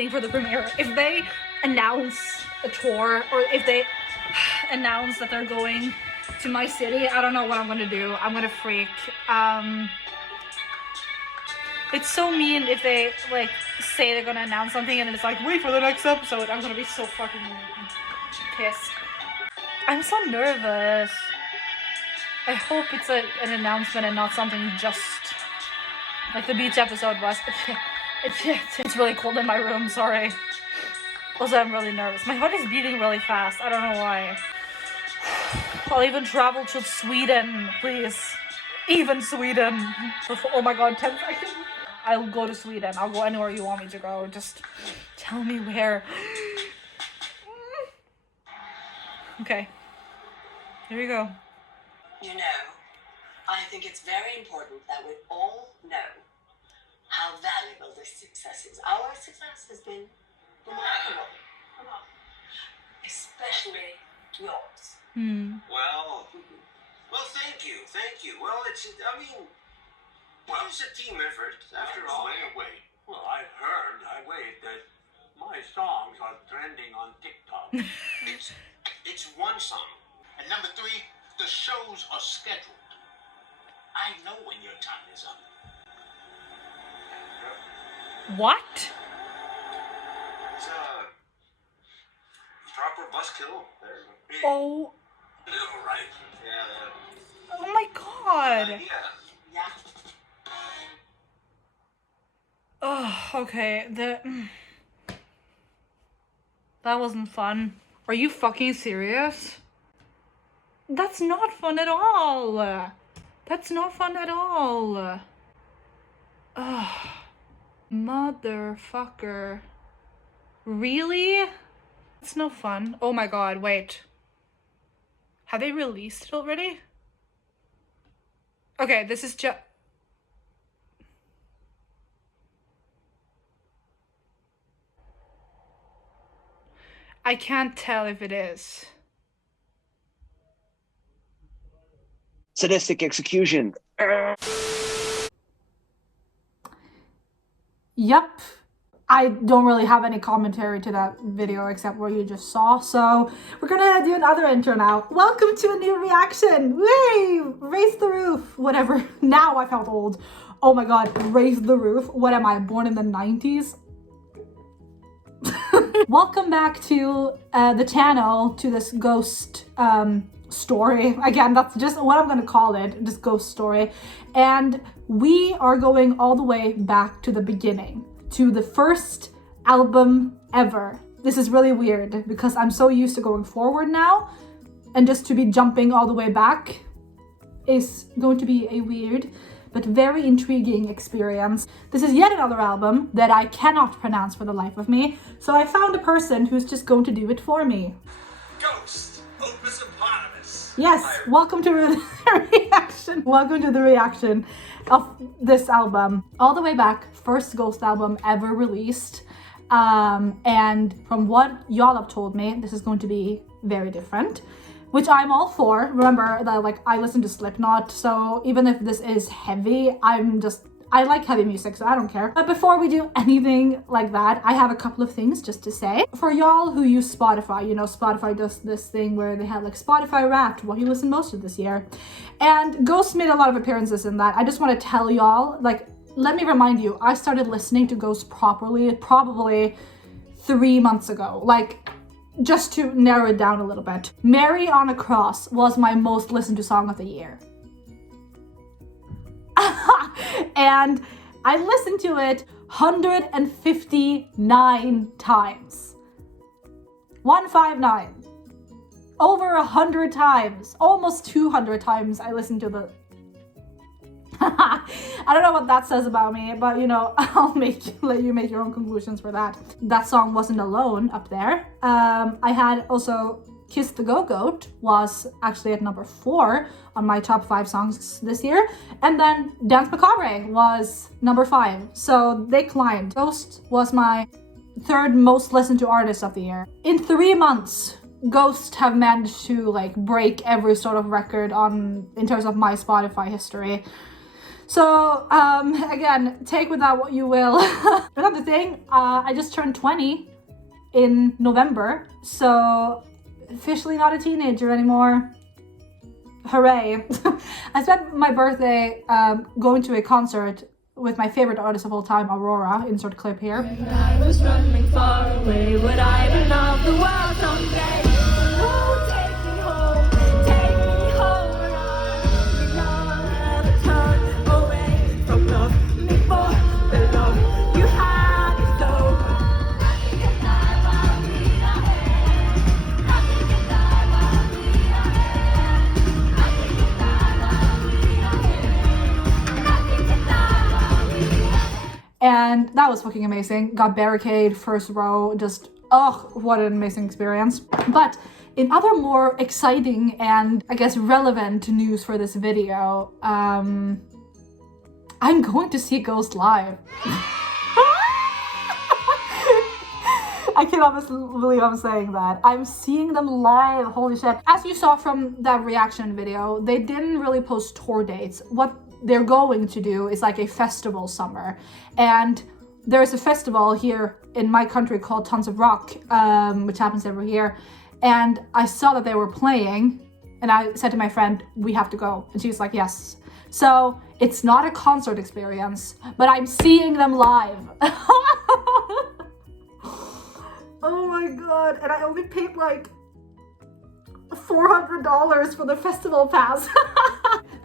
waiting for the premiere. If they announce a tour, or if they announce that they're going to my city, I don't know what I'm gonna do. I'm gonna freak. It's so mean if they like say they're gonna announce something and then it's like, wait for the next episode. I'm gonna be so fucking pissed. I'm so nervous. I hope it's an announcement and not something just like the beach episode was. It's really cold in my room, sorry. Also, I'm really nervous. My heart is beating really fast. I don't know why. I'll even travel to Sweden, please. Even Sweden. Oh my god, 10 seconds. I'll go to Sweden. I'll go anywhere you want me to go. Just tell me where. Okay. Here we go. You know, I think it's very important that we all know how valuable this success is. Our success has been remarkable. Especially yours. Well, thank you. Well, it's a team effort, after all. Wait. Well, I heard that my songs are trending on TikTok. It's one song. And number 3, the shows are scheduled. I know when your time is up. What? It's drop or bust kill. There. Oh. Little right. Yeah. Oh my god. Yeah. Oh, okay. That wasn't fun. Are you fucking serious? That's not fun at all. That's not fun at all. Ugh. Motherfucker. Really? It's no fun. Oh my god, wait. Have they released it already? Okay, this is just... I can't tell if it is. Sadistic execution. Yep. I don't really have any commentary to that video except what you just saw, so we're gonna do another intro now. Welcome to a new reaction! Whee! Raise the roof! Whatever. Now I felt old. Oh my god, raise the roof. What am I, born in the 90s? Welcome back to the channel, to this ghost story. Again, that's just what I'm gonna call it, this ghost story. And we are going all the way back to the beginning, to the first album ever. This is really weird because I'm so used to going forward now, and just to be jumping all the way back is going to be a weird but very intriguing experience. This is yet another album that I cannot pronounce for the life of me, so I found a person who's just going to do it for me. Ghost, Opus Eponymous. Yes, welcome to the reaction. Welcome to the reaction of this album. All the way back, first Ghost album ever released. And from what y'all have told me, this is going to be very different, which I'm all for. Remember that like I listen to Slipknot, so even if this is heavy, I like heavy music, so I don't care. But before we do anything like that, I have a couple of things just to say. For y'all who use Spotify, you know, Spotify does this thing where they have like Spotify Wrapped, what you listened most of this year. And Ghost made a lot of appearances in that. I just want to tell y'all, like, let me remind you, I started listening to Ghost properly probably 3 months ago. Like, just to narrow it down a little bit. Mary on a Cross was my most listened to song of the year. And I listened to it 159 times. 159. Over 100 times. Almost 200 times I listened to the... I don't know what that says about me, but you know, I'll let you make your own conclusions for that. That song wasn't alone up there. I had also Kiss the Go-Goat was actually at number 4 on my top 5 songs this year. And then Dance Macabre was number 5. So they climbed. Ghost was my 3rd most listened to artist of the year. In 3 months, Ghost have managed to like break every sort of record in terms of my Spotify history. So, again, take with that what you will. Another thing, I just turned 20 in November, so officially not a teenager anymore. Hooray. I spent my birthday going to a concert with my favorite artist of all time, Aurora. Insert clip here. When I was running far away, would I have loved the world someday? Oh, take me home where I belong. Never turn away from love me for the love you had so. Nothing can die while we are here. Nothing can die while we are here. Nothing can die while we are here. Nothing can die while we are here. And that was fucking amazing. Got barricade, first row, just, oh, what an amazing experience. But in other more exciting and, I guess, relevant news for this video, I'm going to see Ghost live. I cannot believe I'm saying that. I'm seeing them live, holy shit. As you saw from that reaction video, they didn't really post tour dates. What they're going to do is like a festival summer. And there's a festival here in my country called Tons of Rock, which happens every year. And I saw that they were playing, and I said to my friend, we have to go. And she was like, yes. So it's not a concert experience, but I'm seeing them live. Oh my god, and I only paid like $400 for the festival pass.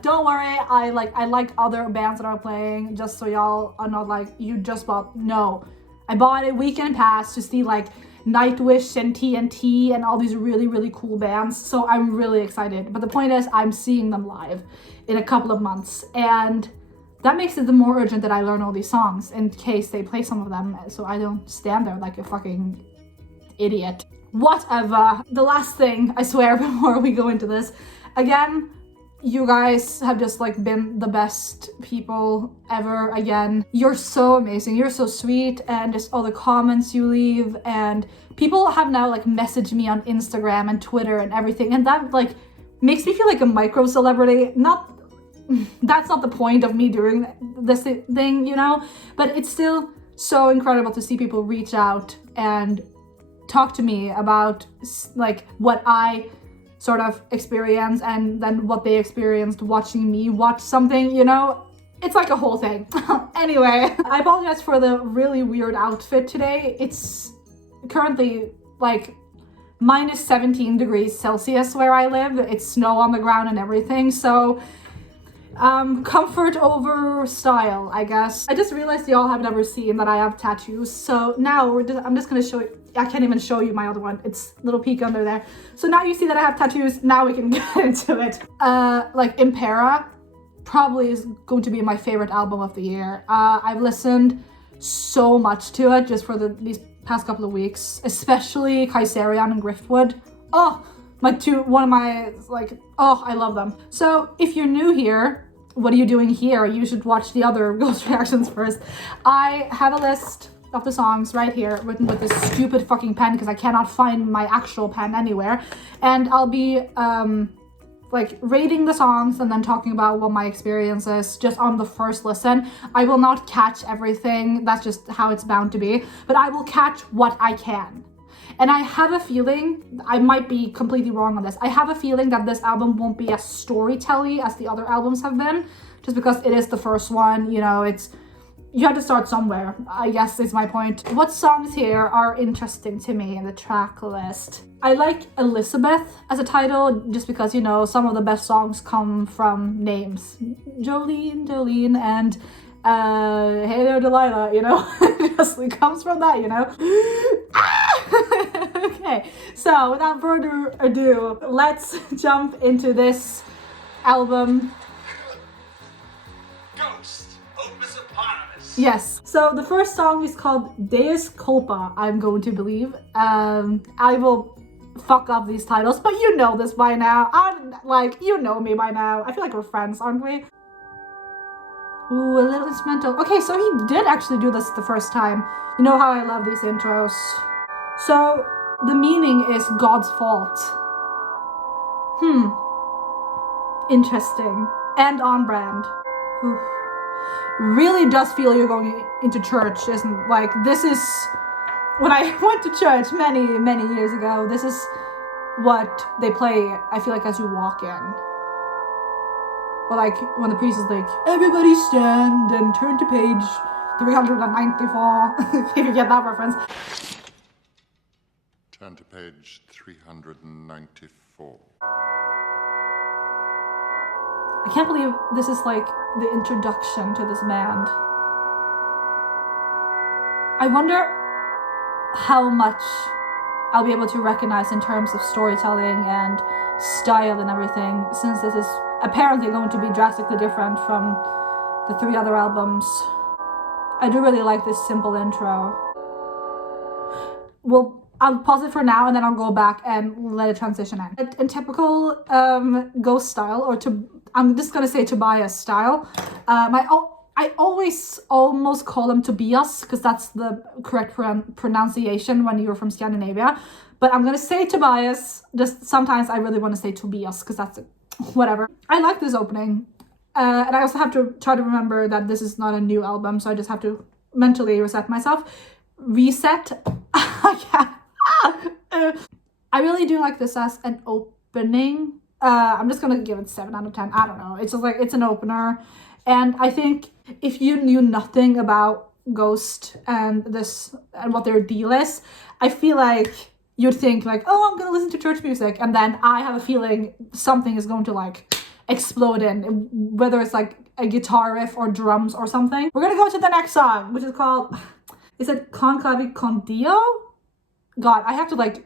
Don't worry, I like other bands that are playing, just so y'all are not like, you just bought. No, I bought a weekend pass to see like Nightwish and TNT and all these really, really cool bands, so I'm really excited. But the point is, I'm seeing them live in a couple of months, and that makes it the more urgent that I learn all these songs in case they play some of them, so I don't stand there like a fucking idiot. Whatever. The last thing, I swear, before we go into this, again, you guys have just like been the best people ever. Again, you're so amazing, you're so sweet, and just all the comments you leave, and people have now like messaged me on Instagram and Twitter and everything, and that like makes me feel like a micro celebrity. That's not the point of me doing this thing, you know, but it's still so incredible to see people reach out and talk to me about like what I sort of experience, and then what they experienced watching me watch something, you know? It's like a whole thing. Anyway, I apologize for the really weird outfit today. It's currently like minus 17 degrees Celsius where I live. It's snow on the ground and everything, so comfort over style, I guess. I just realized y'all have never seen that I have tattoos, so now I'm just gonna show you. I can't even show you my other one. It's a little peek under there. So now you see that I have tattoos. Now we can get into it. Like Impera probably is going to be my favorite album of the year. I've listened so much to it just for these past couple of weeks, especially Kaiserion and Griftwood. Oh, one of my like, oh, I love them. So if you're new here, what are you doing here? You should watch the other Ghost reactions first. I have a list of the songs right here written with this stupid fucking pen because I cannot find my actual pen anywhere, and I'll be like rating the songs and then talking about what my experience is just on the first listen. I will not catch everything, that's just how it's bound to be, but I will catch what I can. And I have a feeling, I might be completely wrong on this, I have a feeling that this album won't be as storytelly as the other albums have been, just because it is the first one, you know, you had to start somewhere, I guess is my point. What songs here are interesting to me in the track list? I like Elizabeth as a title, just because, you know, some of the best songs come from names. Jolene, and Hey There Delilah, you know? It just comes from that, you know? Okay, so without further ado, let's jump into this album. Ghost, Opus Eponymous. Yes, so the first song is called Deus Culpa, I'm going to believe. I will fuck up these titles, but you know this by now. You know me by now. I feel like we're friends, aren't we? Ooh, a little instrumental. Okay, so he did actually do this the first time. You know how I love these intros. So, the meaning is God's fault. Interesting. And on brand. Oof. really does feel you're going into church, isn't like, this is, when I went to church many years ago, this is what they play, I feel like, as you walk in. Or like when the priest is like, everybody stand and turn to page 394, if you get that reference. Turn to page 394. I can't believe this is like the introduction to this band. I wonder how much I'll be able to recognize in terms of storytelling and style and everything, since this is apparently going to be drastically different from the 3 other albums. I do really like this simple intro. Well, I'll pause it for now and then I'll go back and let it transition in. In Ghost style, or I'm just gonna say Tobias style, I always almost call him Tobias because that's the correct pronunciation when you're from Scandinavia. But I'm gonna say Tobias. Just sometimes I really want to say Tobias because that's whatever. I like this opening, and I also have to try to remember that this is not a new album, so I just have to mentally reset myself. Reset. I really do like this as an opening. I'm just gonna give it 7 out of 10. I don't know. It's just like, it's an opener. And I think if you knew nothing about Ghost and this and what their deal is, I feel like you'd think like, oh, I'm gonna listen to church music, and then I have a feeling something is going to like explode in, whether it's like a guitar riff or drums or something. We're gonna go to the next song, which is called, is it Clavi Con Dio? God, I have to like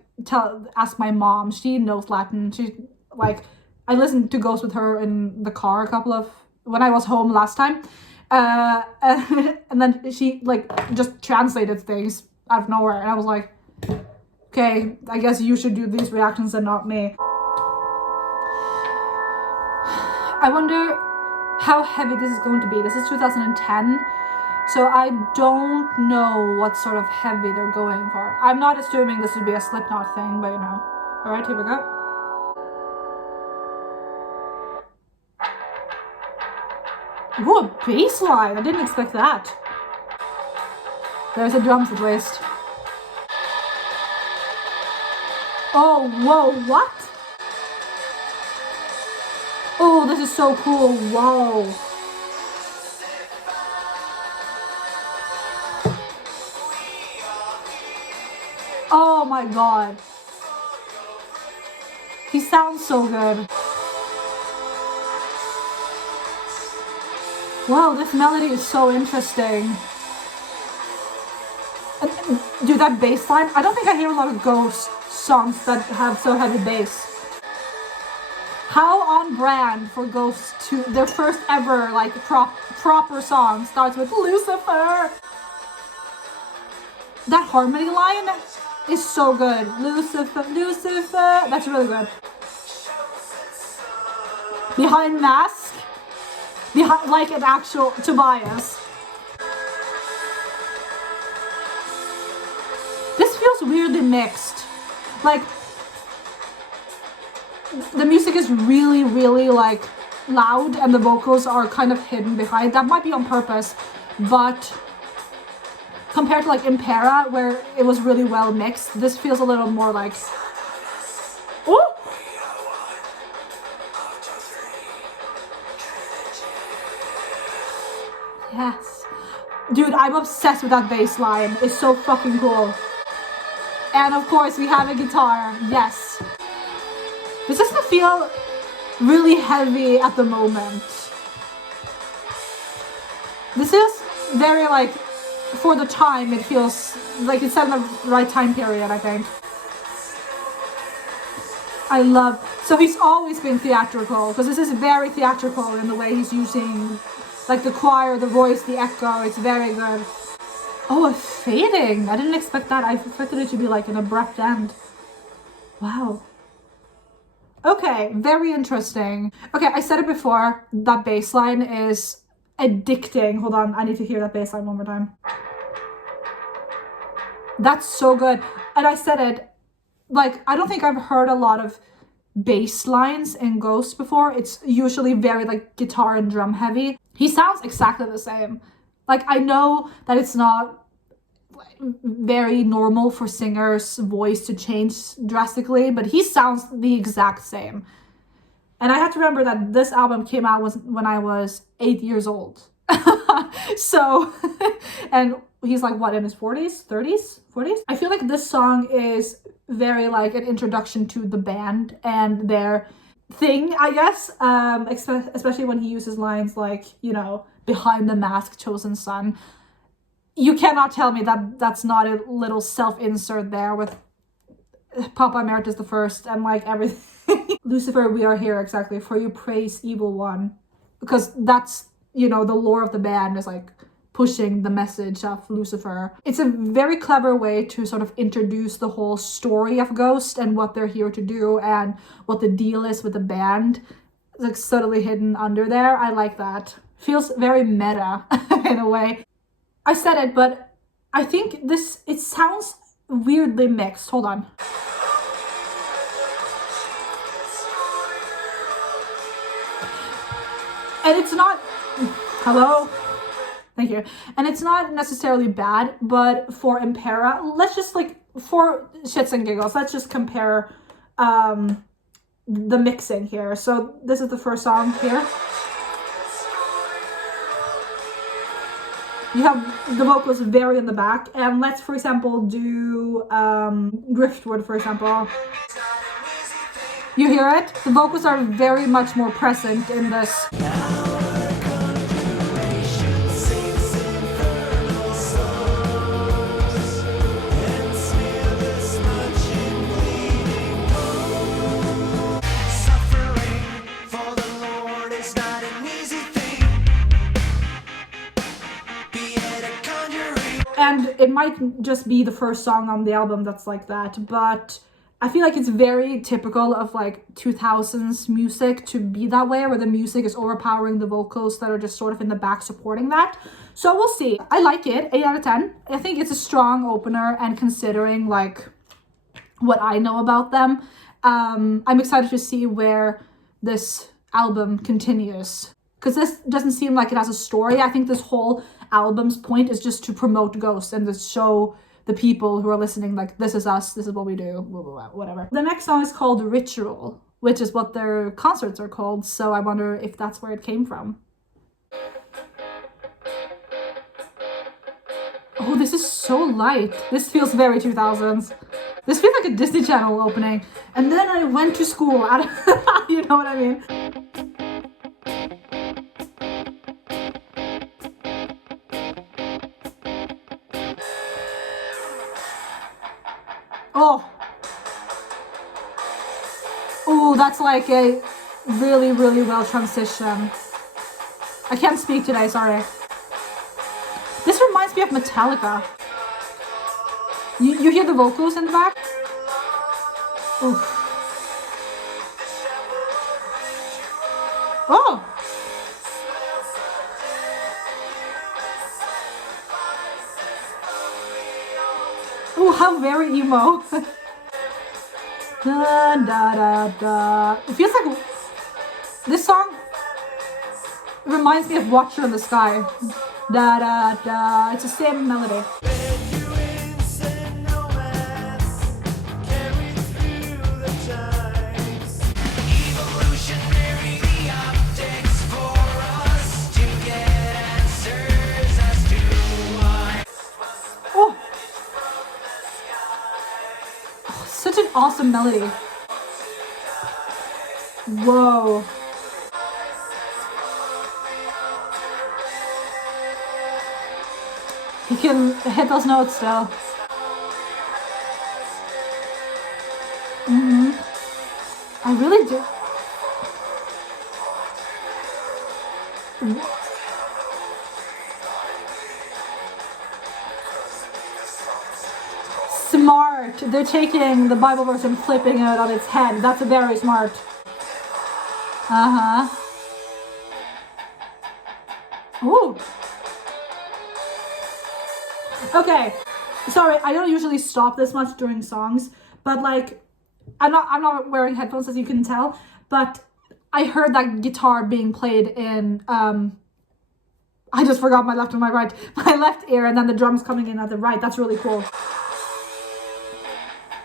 ask my mom. She knows Latin. She like, I listened to Ghost with her in the car when I was home last time, and then she like just translated things out of nowhere, and I was like, okay, I guess you should do these reactions and not me. I wonder how heavy this is going to be. This is 2010, so I don't know what sort of heavy they're going for. I'm not assuming this would be a Slipknot thing, but you know. All right, here we go. Ooh, a bass line. I didn't expect that. There's the drums at least. Oh, whoa, what? Oh, this is so cool. Whoa. Oh my god. He sounds so good. Wow, this melody is so interesting. And, dude, that bass line, I don't think I hear a lot of Ghost songs that have so heavy bass. How on brand for Ghost to their first ever like proper song starts with Lucifer. That harmony line is so good. Lucifer, Lucifer. That's really good. Behind mask. Behind, like an actual Tobias. This feels weirdly mixed. Like, the music is really, really like loud and the vocals are kind of hidden behind. That might be on purpose, but compared to like Impera, where it was really well mixed, this feels a little more like, ooh! Yes. Dude, I'm obsessed with that bass line. It's so fucking cool. And of course we have a guitar. Yes. This doesn't feel really heavy at the moment. This is very like, for the time, it feels like it's set in the right time period, I think. I love, so he's always been theatrical, because this is very theatrical in the way he's using like the choir, the voice, the echo. It's very good. Oh, a fading. I didn't expect that. I expected it to be like an abrupt end. Wow. Okay, very interesting. Okay, I said it before, that bass line is addicting. Hold on, I need to hear that bass line one more time. That's so good. And I said it, like, I don't think I've heard a lot of bass lines in Ghost before. It's usually very like guitar and drum heavy. He sounds exactly the same. Like, I know that it's not very normal for singers' voice to change drastically, but he sounds the exact same. And I have to remember that this album came out when I was 8 years old. So, and he's like, what, in his 40s, 30s, 40s? I feel like this song is very like an introduction to the band and their thing, I guess, especially when he uses lines like, you know, behind the mask, chosen son. You cannot tell me that that's not a little self-insert there with Papa Emeritus the First and like everything. Lucifer, we are here exactly for you, praise evil one. Because that's, you know, the lore of the band is like pushing the message of Lucifer. It's a very clever way to sort of introduce the whole story of Ghost and what they're here to do and what the deal is with the band. It's like subtly hidden under there. I like that. Feels very meta in a way. I said it, but I think it sounds weirdly mixed. Hold on. And it's not, hello? Thank you. And it's not necessarily bad, but for Impera, let's just like, for shits and giggles, let's just compare the mixing here. So this is the first song here. You have the vocals very in the back, and let's, for example, do Driftwood, for example. You hear it? The vocals are very much more present in this. And it might just be the first song on the album that's like that, but I feel like it's very typical of like 2000s music to be that way, where the music is overpowering the vocals that are just sort of in the back supporting that. So we'll see. I like it, 8 out of 10. I think it's a strong opener, and considering like what I know about them, I'm excited to see where this album continues. Because this doesn't seem like it has a story. I think this whole album's point is just to promote Ghost and to show the people who are listening, like, this is us, this is what we do, blah, blah, blah, whatever. The next song is called Ritual, which is what their concerts are called, so I wonder if that's where it came from. Oh, this is so light. This feels very 2000s. This feels like a Disney Channel opening. And then I went to school. You know what I mean? Oh, that's like a really, really well transition. I can't speak today, sorry. This reminds me of Metallica. You hear the vocals in the back? Oof. Oh! Oh, how very emo. Da, da, da, da. It feels like this song reminds me of Watcher in the Sky. Da da da. It's the same melody. Such an awesome melody. Whoa. You can hit those notes still. I really do. Smart. They're taking the Bible verse and flipping it on its head. That's very smart. Ooh. Okay. Sorry, I don't usually stop this much during songs, but like I'm not wearing headphones, as you can tell, but I heard that guitar being played in I just forgot my left and my right. My left ear and then the drums coming in at the right. That's really cool.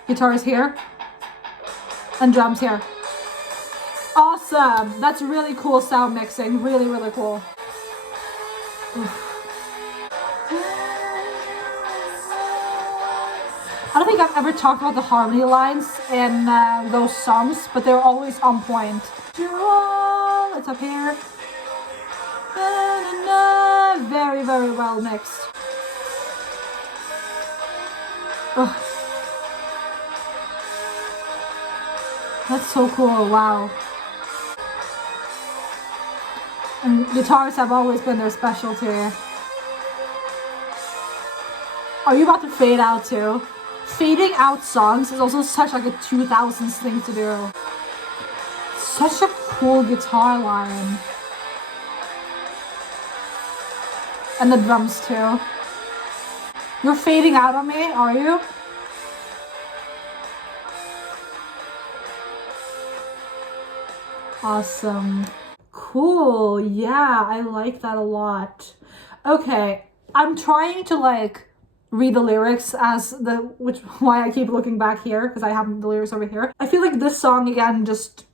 Guitar is here. And drums here. Awesome. That's really cool sound mixing. Really, really cool. Oof. I don't think I've ever talked about the harmony lines in those songs, but they're always on point. It's up here. Very, very well mixed. Ugh. That's so cool, wow. And guitars have always been their specialty. Are you about to fade out too? Fading out songs is also such like a 2000s thing to do. Such a cool guitar line. And the drums too. You're fading out on me, are you? Awesome. Cool. Yeah, I like that a lot. Okay, I'm trying to like read the lyrics as why I keep looking back here because I have the lyrics over here. I feel like this song again just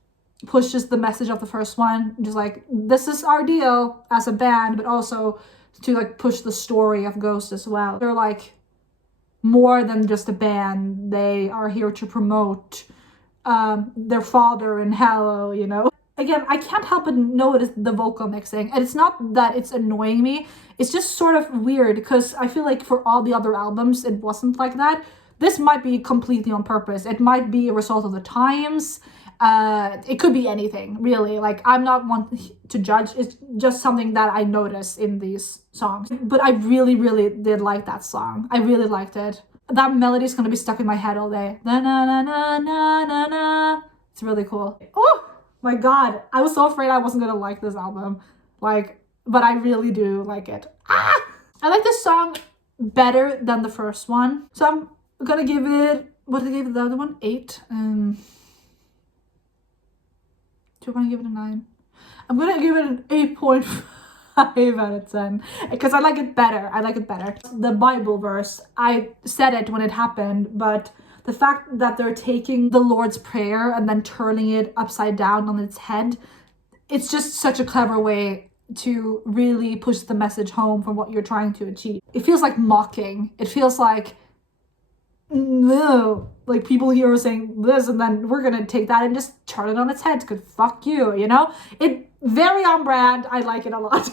pushes the message of the first one. Just like, this is our deal as a band, but also to like push the story of Ghost as well. They're like more than just a band. They are here to promote their father in hell, you know? Again, I can't help but notice the vocal mixing. And it's not that it's annoying me. It's just sort of weird because I feel like for all the other albums, it wasn't like that. This might be completely on purpose. It might be a result of the times. It could be anything, really. Like, I'm not one to judge. It's just something that I noticed in these songs. But I really, really did like that song. I really liked it. That melody is going to be stuck in my head all day. Na na na na na na na. It's really cool. Oh my god. I was so afraid I wasn't going to like this album. Like, but I really do like it. Ah! I like this song better than the first one. So I'm going to give it, what did I give the other one? 8. Do you want to give it a 9? I'm going to give it an 8.5 out of 10 because I like it better. I like it better. The Bible verse, I said it when it happened, but the fact that they're taking the Lord's Prayer and then turning it upside down on its head, it's just such a clever way to really push the message home from what you're trying to achieve. It feels like mocking. It feels like, no, like people here are saying this and then we're gonna take that and just turn it on its head because fuck you, you know? It very on brand. I like it a lot.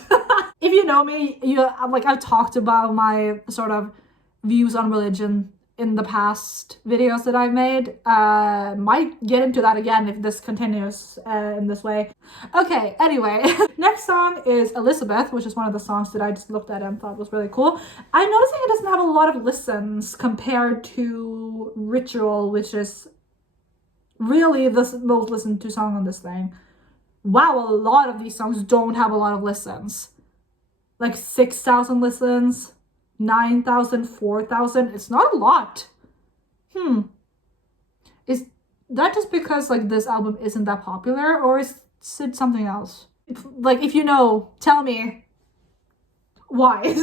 If you know me, I've talked about my sort of views on religion in the past videos that I've made. Might get into that again if this continues in this way. Okay, anyway. Next song is Elizabeth, which is one of the songs that I just looked at and thought was really cool. I'm noticing it doesn't have a lot of listens compared to Ritual, which is really the most listened to song on this thing. Wow, a lot of these songs don't have a lot of listens. Like 6,000 listens. 9,000, 4,000. It's not a lot. Is that just because like this album isn't that popular, or is it something else? If you know, tell me why.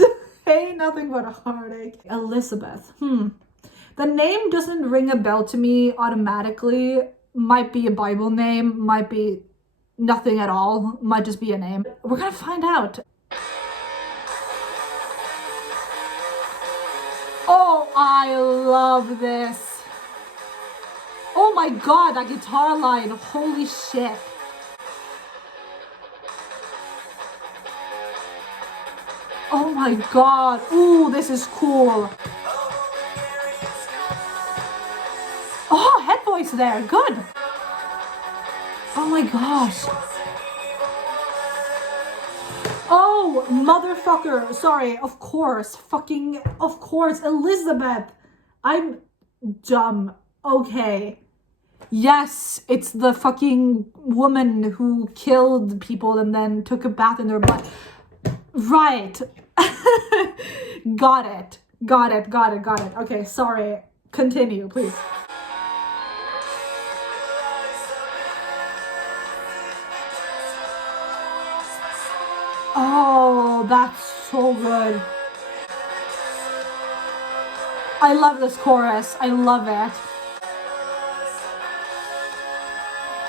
Hey, nothing but a heartache. Elizabeth. The name doesn't ring a bell to me automatically. Might be a Bible name, might be nothing at all, might just be a name. We're gonna find out. Oh, I love this. Oh my god, that guitar line. Holy shit. Oh my god. Ooh, this is cool. Oh, head voice there. Good. Oh my gosh. Oh, motherfucker. Sorry, of course. Fucking, of course. Elizabeth. I'm dumb. Okay. Yes, it's the fucking woman who killed people and then took a bath in their blood. Right. Got it. Got it. Okay, sorry. Continue, please. Oh, that's so good. I love this chorus. I love it.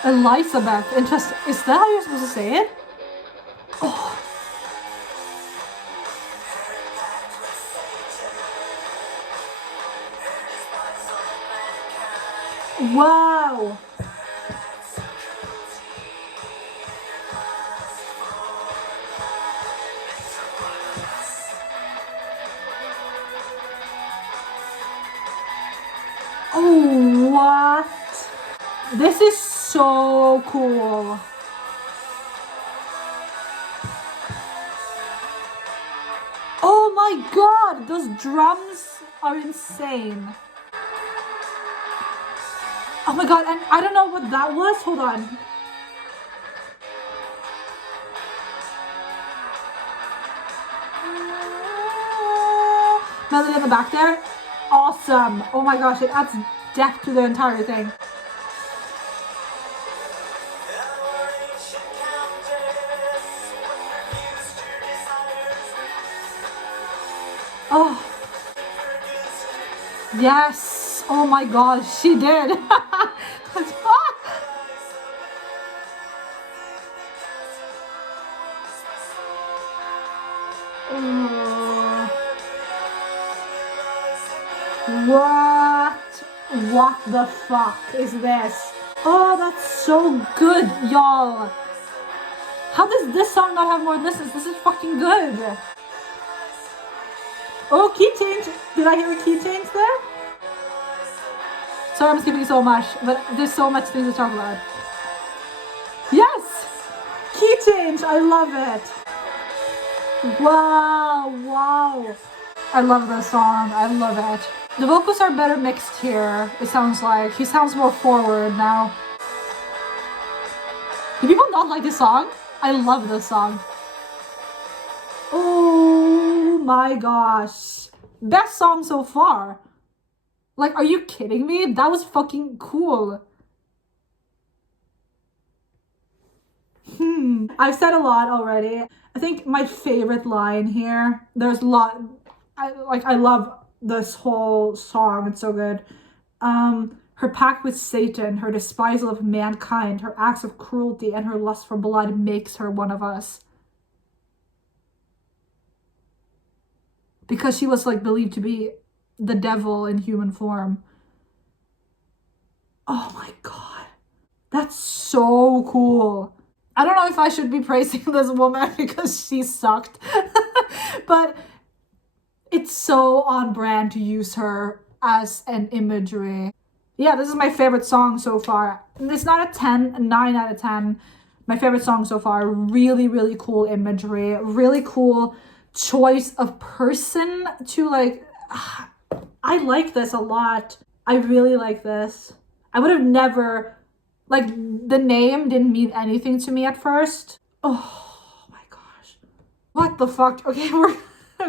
Elizabeth. Interesting. Is that how you're supposed to say it? Oh. Wow. Oh, what? This is so cool. Oh my god, those drums are insane. Oh my god, and I don't know what that was. Hold on. Melody in the back there. Awesome. Oh my gosh, it adds depth to the entire thing. Oh. Yes. Oh my gosh, she did. What the fuck is this? Oh, that's so good, y'all. How does this song not have more listens? This is fucking good. Oh, key change. Did I hear a key change there? Sorry, I'm skipping so much, but there's so much things to talk about. Yes! Key change. I love it. Wow, wow. I love this song. I love it. The vocals are better mixed here, it sounds like. He sounds more forward now. Do people not like this song? I love this song. Oh my gosh. Best song so far. Like, are you kidding me? That was fucking cool. I've said a lot already. I think my favorite line here, there's a lot, I love this whole song, it's so good. Her pact with Satan, her despisal of mankind, her acts of cruelty, and her lust for blood makes her one of us. Because she was like believed to be the devil in human form. Oh my god. That's so cool. I don't know if I should be praising this woman because she sucked. But it's so on brand to use her as an imagery. Yeah, this is my favorite song so far. It's not a 10, a 9 out of 10. My favorite song so far. Really, really cool imagery. Really cool choice of person to like... I like this a lot. I really like this. I would have never... Like, the name didn't mean anything to me at first. Oh my gosh. What the fuck? Okay, we're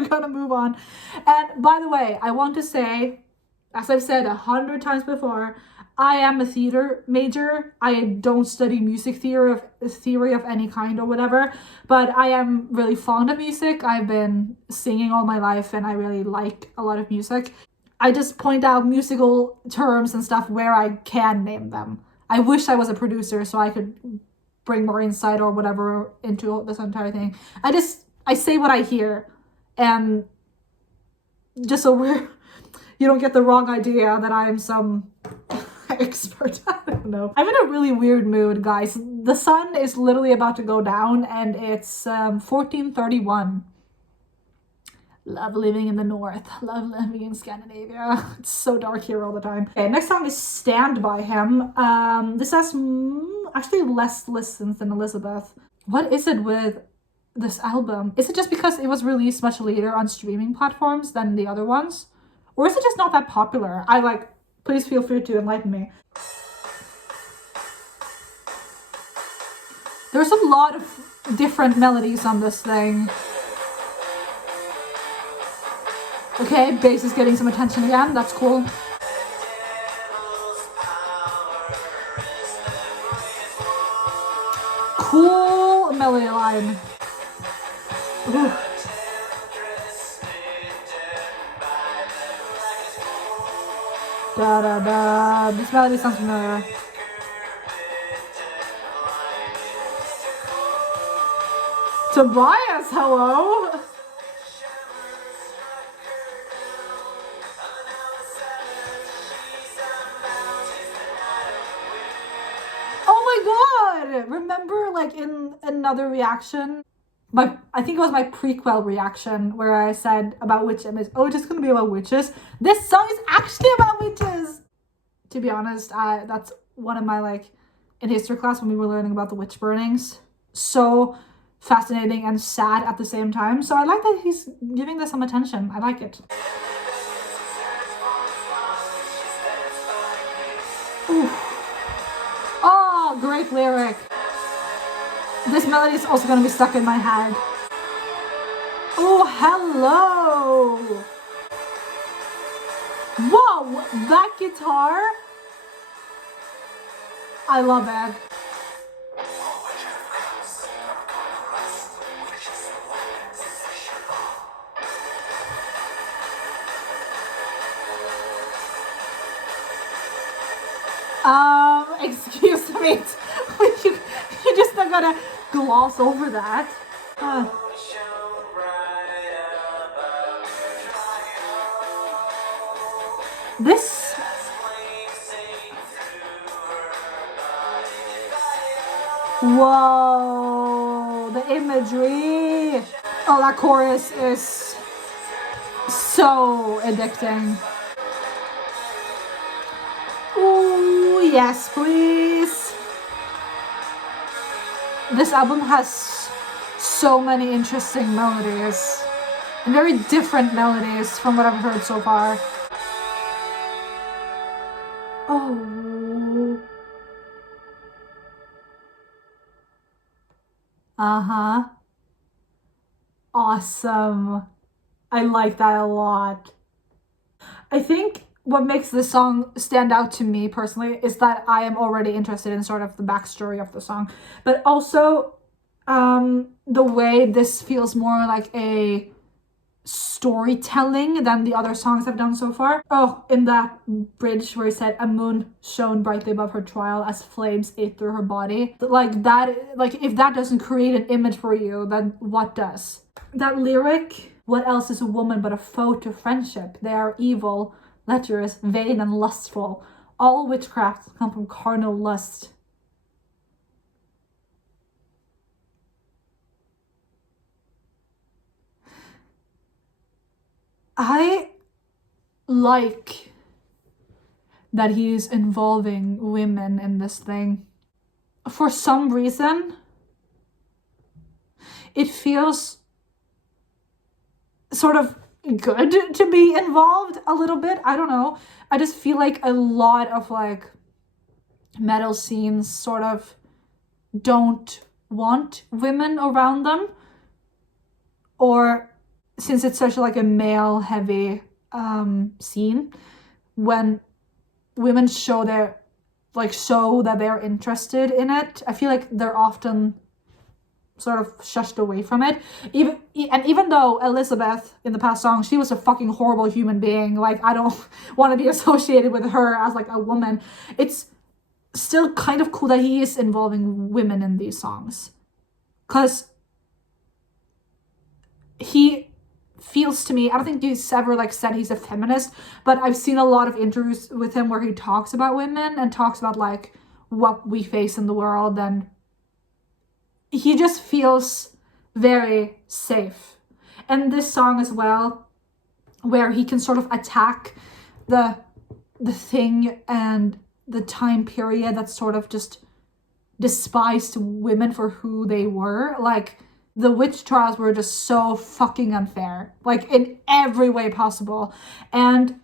gonna move on. And by the way, I want to say, as I've said 100 times before, I am a theater major. I don't study music theory of any kind or whatever, but I am really fond of music. I've been singing all my life and I really like a lot of music. I just point out musical terms and stuff where I can name them. I wish I was a producer so I could bring more insight or whatever into this entire thing. I say what I hear, and just so you don't get the wrong idea that I am some expert. I don't know. I'm in a really weird mood, guys. The sun is literally about to go down and it's 14:31. Love living in the north. Love living in Scandinavia. It's so dark here all the time. Okay, next song is Stand By Him. This has actually less listens than Elizabeth. What is it with this album? Is it just because it was released much later on streaming platforms than the other ones? Or is it just not that popular? Please feel free to enlighten me. There's a lot of different melodies on this thing. Okay, bass is getting some attention again. That's cool. Cool melody line. Ooh. Da da da. This melody sounds familiar. Tobias, hello. Oh my god! Remember, like, in another reaction, I think it was my prequel reaction where I said about witch image, oh, it's just gonna be about witches. This song is actually about witches! To be honest, that's one of my, like, in history class when we were learning about the witch burnings. So fascinating and sad at the same time. So I like that he's giving this some attention. I like it. Ooh. Oh, great lyric. This melody is also gonna be stuck in my head. Oh, hello. Whoa, that guitar. I love it. Excuse me. You're just not gonna gloss over that. This. Whoa, the imagery. Oh, that chorus is so addicting. Ooh, yes, please. This album has so many interesting melodies. And very different melodies from what I've heard so far. Oh. Uh-huh. Awesome. I like that a lot. I think what makes this song stand out to me personally is that I am already interested in sort of the backstory of the song, but also the way this feels more like a storytelling than the other songs I've done so far. Oh, in that bridge where he said, "A moon shone brightly above her trial as flames ate through her body." Like that, like if that doesn't create an image for you, then what does? That lyric, "What else is a woman but a foe to friendship? They are evil, lecherous, vain, and lustful. All witchcrafts come from carnal lust." I like that he's involving women in this thing. For some reason, it feels sort of good to be involved a little bit. I don't know. I just feel like a lot of like metal scenes sort of don't want women around them, or since it's such like a male heavy scene, when women show that they're interested in it, I feel like they're often sort of shushed away from it. Even though Elizabeth in the past song, she was a fucking horrible human being, like I don't want to be associated with her as like a woman, it's still kind of cool that he is involving women in these songs, because he feels to me, I don't think he's ever like said he's a feminist, but I've seen a lot of interviews with him where he talks about women and talks about like what we face in the world, and he just feels very safe. And this song as well, where he can sort of attack the thing and the time period that sort of just despised women for who they were. Like, the witch trials were just so fucking unfair, like in every way possible. And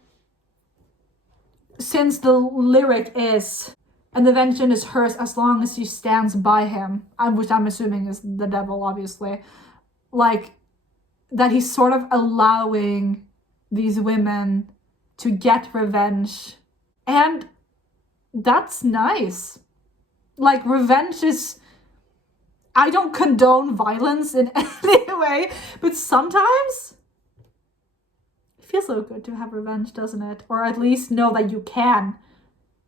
since the lyric is, "And the vengeance is hers as long as she stands by him," which I'm assuming is the devil, obviously, like that he's sort of allowing these women to get revenge. And that's nice. Like, revenge is, I don't condone violence in any way, but sometimes it feels so good to have revenge, doesn't it? Or at least know that you can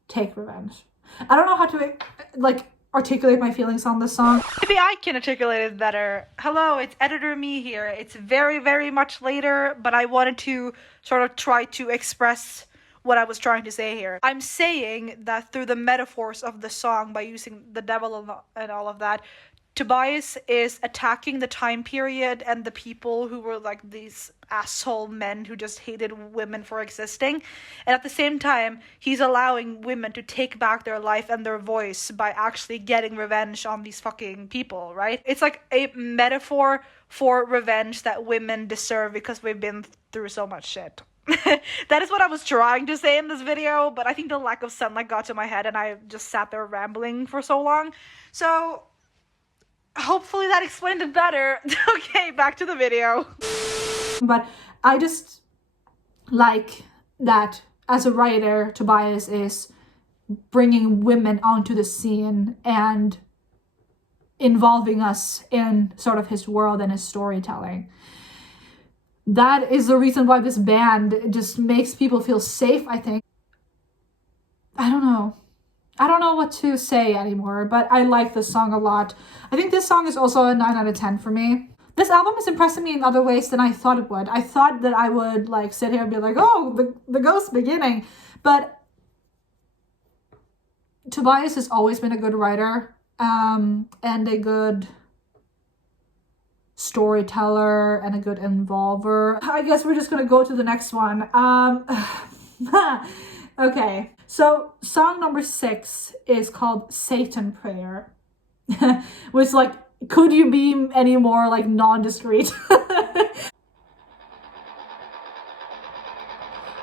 take revenge. I don't know how to like articulate my feelings on this song. Maybe I can articulate it better. Hello, it's editor me here. It's very, very much later, but I wanted to sort of try to express what I was trying to say here. I'm saying that through the metaphors of the song, by using the devil and all of that, Tobias is attacking the time period and the people who were like these asshole men who just hated women for existing. And at the same time, he's allowing women to take back their life and their voice by actually getting revenge on these fucking people, right? It's like a metaphor for revenge that women deserve because we've been through so much shit. That is what I was trying to say in this video, but I think the lack of sunlight got to my head and I just sat there rambling for so long. So hopefully that explained it better. Okay, back to the video. But I just like that as a writer, Tobias is bringing women onto the scene and involving us in sort of his world and his storytelling. That is the reason why this band just makes people feel safe, I think. I don't know what to say anymore, but I like this song a lot. I think this song is also a 9 out of 10 for me. This album is impressing me in other ways than I thought it would. I thought that I would like sit here and be like, oh, the ghost beginning. But Tobias has always been a good writer and a good storyteller and a good involver. I guess we're just gonna go to the next one. Okay, so song number 6 is called Satan Prayer, which, like, could you be any more like non-discreet?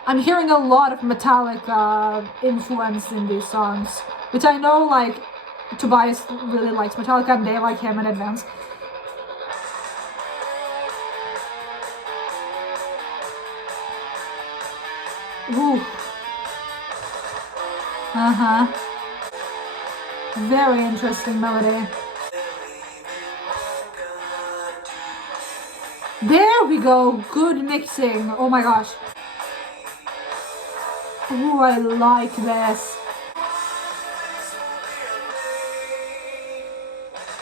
I'm hearing a lot of Metallica influence in these songs, which I know like Tobias really likes Metallica and they like him in advance. Ooh. Very interesting melody. There we go. Good mixing. Oh my gosh. Ooh, I like this.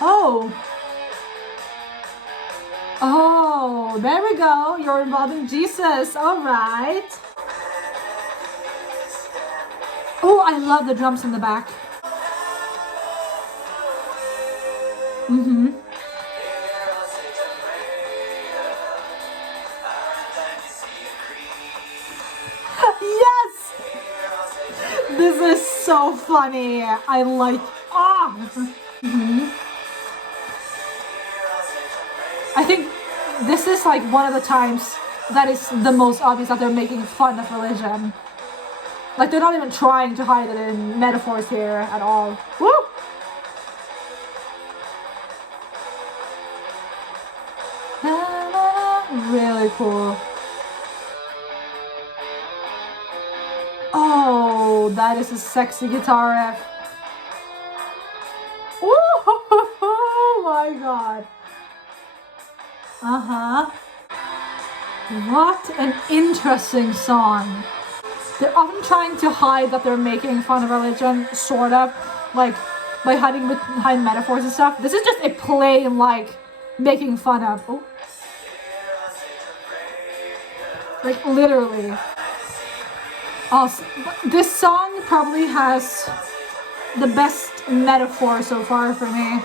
Oh. Oh, there we go. You're involving Jesus. All right. Oh, I love the drums in the back. Yes! This is so funny. I like... I think this is like one of the times that is the most obvious that they're making fun of religion. Like, they're not even trying to hide it in metaphors here at all. Woo! Really cool. Oh, that is a sexy guitar riff. Oh my god. What an interesting song. They're often trying to hide that they're making fun of religion, sort of, like, by hiding behind metaphors and stuff. This is just a plain, like, making fun of. Oh. Like, literally. Also, this song probably has the best metaphor so far for me.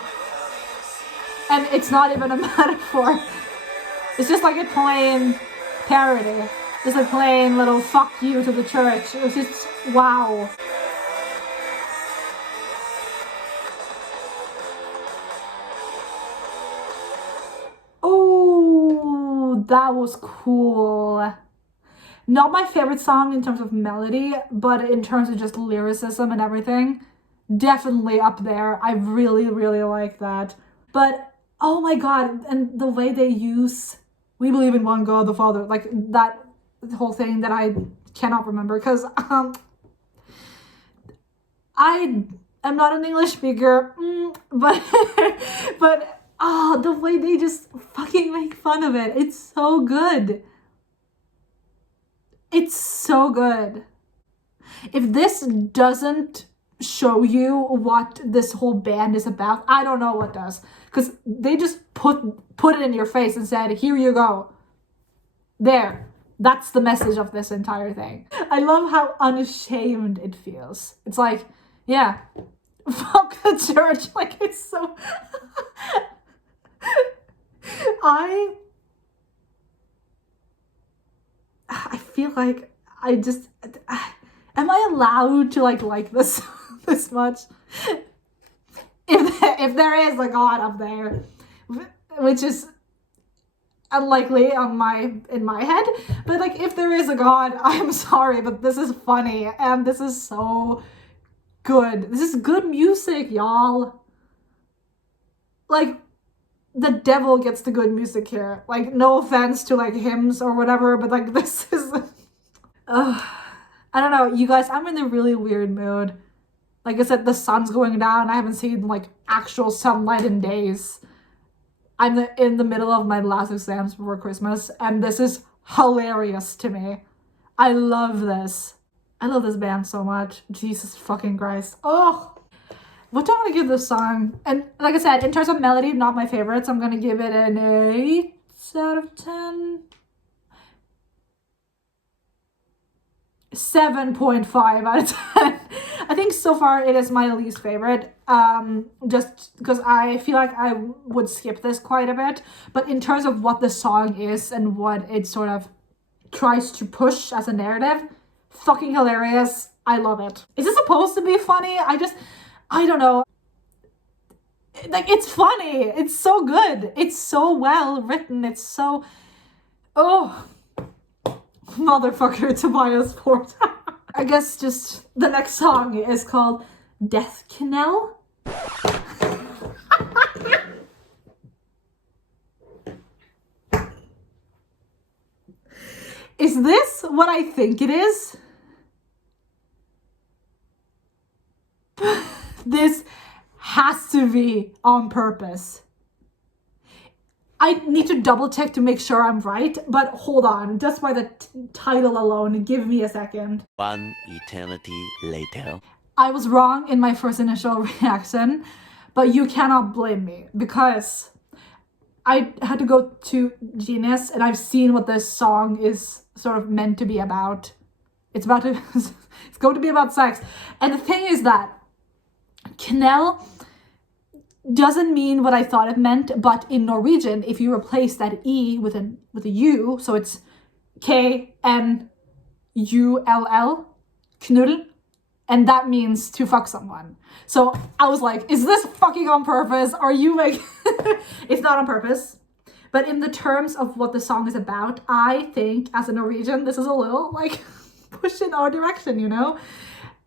And it's not even a metaphor. It's just like a plain parody. Just a plain little fuck you to the church. It was just, wow. Oh, that was cool. Not my favorite song in terms of melody, but in terms of just lyricism and everything, definitely up there. I really, really like that. But, oh my god, and the way they use, we believe in one God, the Father, like that whole thing that I cannot remember, because I am not an English speaker, but the way they just fucking make fun of it, it's so good. It's so good. If this doesn't show you what this whole band is about, I don't know what does. Because they just put it in your face and said, here you go. There. That's the message of this entire thing. I love how unashamed it feels. It's like, yeah, fuck the church. Like, it's so... I feel like I just... Am I allowed to like this this much? If there is a God up there, which is unlikely in my head, but like if there is a God, I'm sorry, but this is funny and this is so good. This is good music, y'all. Like, the devil gets the good music here. Like, no offense to like hymns or whatever, but like this is I don't know, you guys, I'm in a really weird mood. Like I said, the sun's going down. I haven't seen like actual sunlight in days. I'm in the middle of my last exams before Christmas, and this is hilarious to me. I love this. I love this band so much. Jesus fucking Christ. Oh! What do I want to give this song? And like I said, in terms of melody, not my favorites. I'm going to give it an 8 out of 10. 7.5 out of 10. I think so far it is my least favorite. Just because I feel like I would skip this quite a bit. But in terms of what the song is and what it sort of tries to push as a narrative, fucking hilarious. I love it. Is it supposed to be funny? I don't know. Like, it's funny. It's so good. It's so well written. It's so... Oh... Motherfucker, Tobias Ford. I guess just the next song is called Death Knell. Is this what I think it is? This has to be on purpose. I need to double check to make sure I'm right, but hold on. Just by the title alone, give me a second. One eternity later. I was wrong in my first initial reaction, but you cannot blame me because I had to go to Genius and I've seen what this song is sort of meant to be about. It's going to be about sex. And the thing is that Knell does't mean what I thought it meant, but in Norwegian, if you replace that E with a U, so it's K-N-U-L-L, knull, and that means to fuck someone. So I was like, is this fucking on purpose? Are you like... It's not on purpose. But in the terms of what the song is about, I think as a Norwegian, this is a little like push in our direction, you know?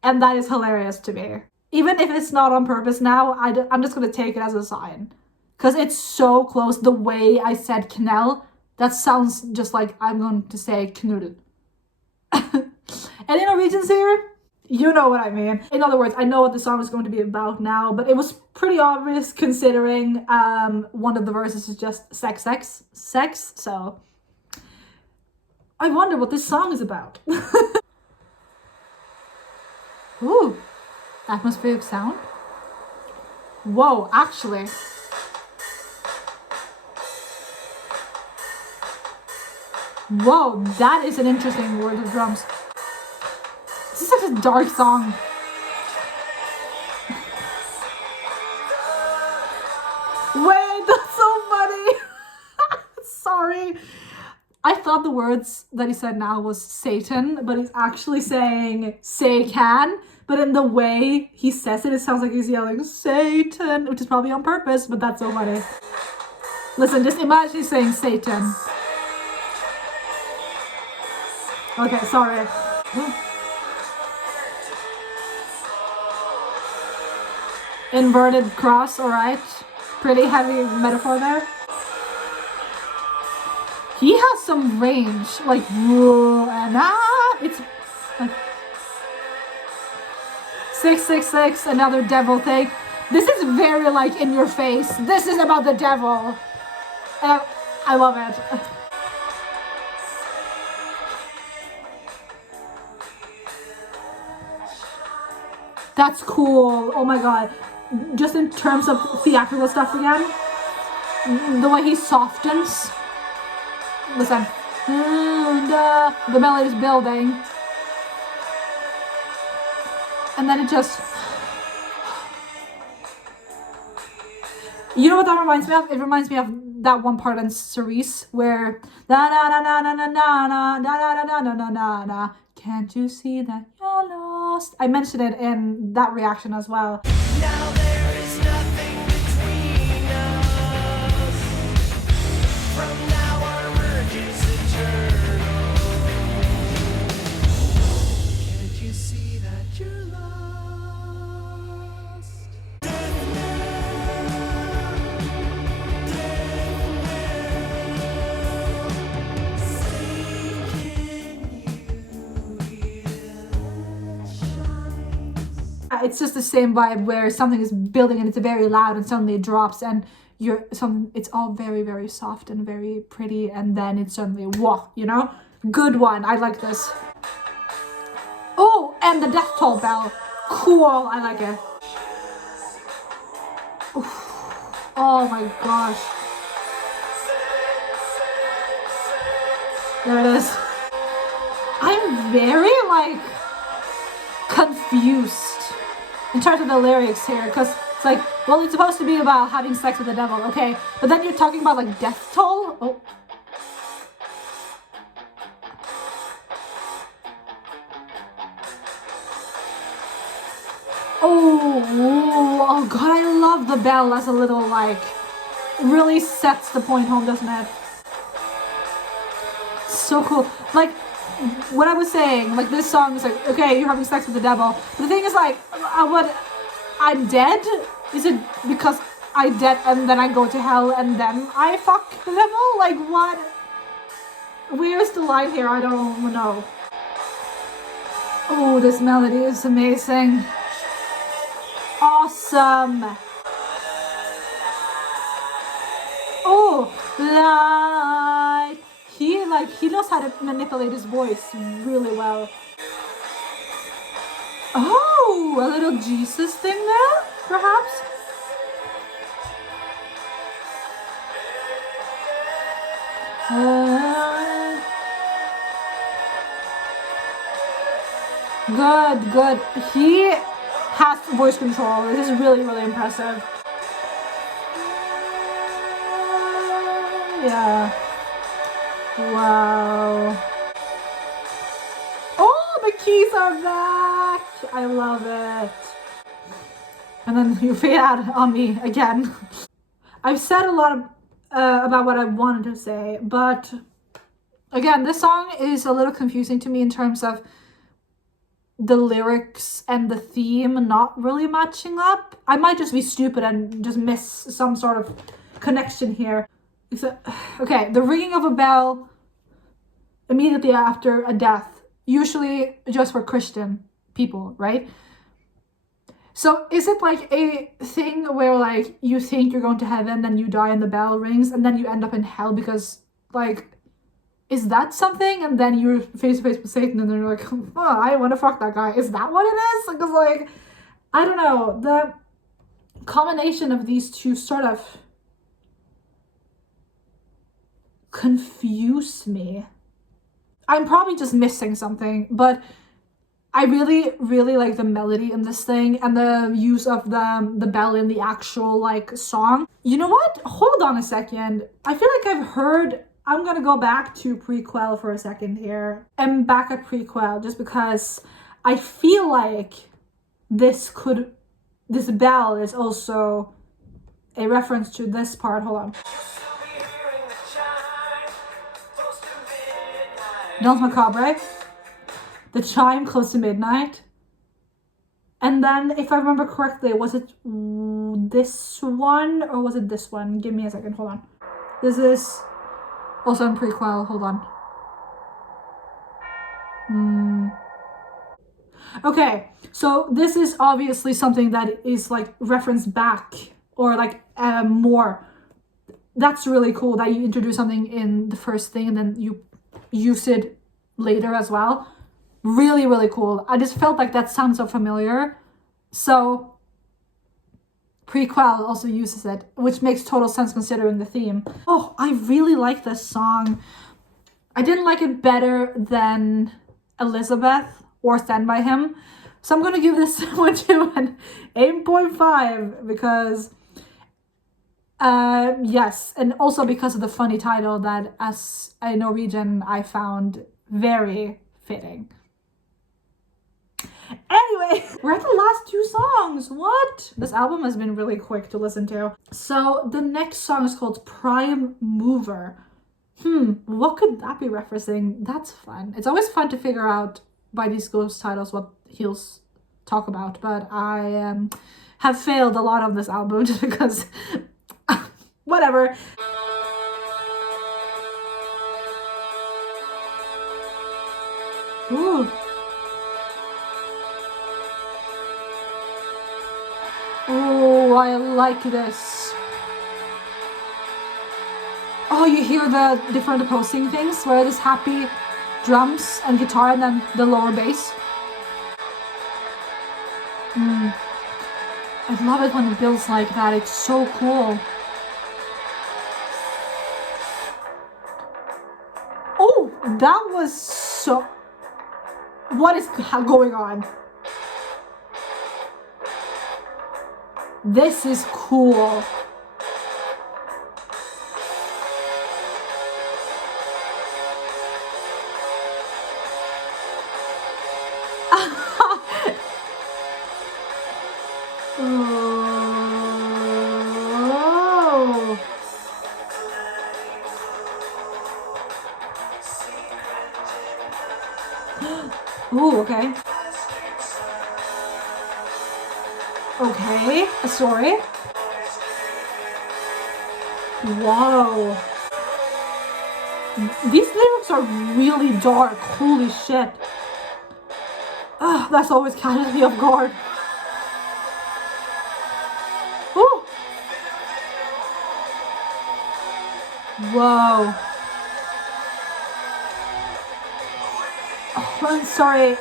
And that is hilarious to me. Even if it's not on purpose now, I'm just going to take it as a sign. Because it's so close. The way I said Knell, that sounds just like I'm going to say knull. Any Norwegians here? You know what I mean. In other words, I know what the song is going to be about now, but it was pretty obvious considering one of the verses is just sex, so I wonder what this song is about. Ooh. Atmospheric sound. Whoa, actually. Whoa, that is an interesting word of drums. This is such a dark song. Wait, that's so funny. Sorry. I thought the words that he said now was Satan, but he's actually saying Satan. But in the way he says it, it sounds like he's yelling Satan, which is probably on purpose, but that's so funny. Listen, just imagine he's saying Satan. Okay, sorry. Inverted cross, alright. Pretty heavy metaphor there. He has some range, like, whoa, and it's like 666, another devil thing. This is very like in your face. This is about the devil. And I love it. That's cool. Oh my god. Just in terms of theatrical stuff again, the way he softens. Listen. The melody's building. And then it just... You know what that reminds me of? It reminds me of that one part in Cerise where na na na na na na na na na na na na na na. Can't you see that you're lost? I mentioned it in that reaction as well. Now there is nothing between us. From now our merge is eternal. Can't you see that you're lost? It's just the same vibe where something is building and it's very loud and suddenly it drops and it's all very, very soft and very pretty and then it's suddenly whoa, you know? Good one. I like this. Oh, and the death toll bell. Cool. I like it. Oof. Oh my gosh. There it is. I'm very like confused in terms of the lyrics here, because it's like, well, it's supposed to be about having sex with the devil, okay, but then you're talking about like death toll. Oh god, I love the bell as a little like, really sets the point home, doesn't it? So cool. Like what I was saying, like this song is like, okay, you're having sex with the devil. But the thing is like, I'm dead? Is it because I dead and then I go to hell and then I fuck the devil? Like what? Where's the line here? I don't know. Oh, this melody is amazing. Awesome. Oh, light. He knows how to manipulate his voice really well. Oh, a little Jesus thing there, perhaps? Good. He has voice control. This is really, really impressive. Yeah. Wow. Oh, the keys are back. I love it. And then you fade out on me again. I've said a lot of, about what I wanted to say, but again, this song is a little confusing to me in terms of the lyrics and the theme not really matching up. I might just be stupid and just miss some sort of connection here. Okay, the ringing of a bell immediately after a death, usually just for Christian people, right? So is it like a thing where like you think you're going to heaven, then you die and the bell rings, and then you end up in hell because like, is that something? And then you're face to face with Satan and then you're like, oh, I want to fuck that guy. Is that what it is? Because like, I don't know, the combination of these two sort of confuse me. I'm probably just missing something, but I really, really like the melody in this thing and the use of the bell in the actual like song. You know what? Hold on a second. I feel like I've heard, I'm gonna go back to prequel for a second here. I'm back at prequel just because I feel like this bell is also a reference to this part. Hold on. Danse Macabre, right? The chime close to midnight. And then, if I remember correctly, was it this one or was it this one? Give me a second, hold on. This is also in prequel, hold on. Okay, so this is obviously something that is like referenced back or like more. That's really cool that you introduce something in the first thing and then you use it later as well. Really, really cool. I just felt like that sounds so familiar. So Prequel also uses it, which makes total sense considering the theme. Oh, I really like this song. I didn't like it better than Elizabeth or Stand By Him. So I'm gonna give this one to an 8.5 because yes, and also because of the funny title that as a Norwegian I found very fitting. Anyway, we're at the last two songs. What? This album has been really quick to listen to. So the next song is called Prime Mover. What could that be referencing? That's fun. It's always fun to figure out by these ghost titles what he'll talk about, but I have failed a lot on this album just because whatever. Ooh. Oh, I like this. Oh, you hear the different opposing things where there's happy drums and guitar and then the lower bass. I love it when it builds like that. It's so cool. Oh, that was so... What is going on? This is cool. Oh. Ooh, okay. Okay, sorry. Whoa. These lyrics are really dark. Holy shit. That's always catches me off guard. Ooh. Whoa. Oh, I'm sorry.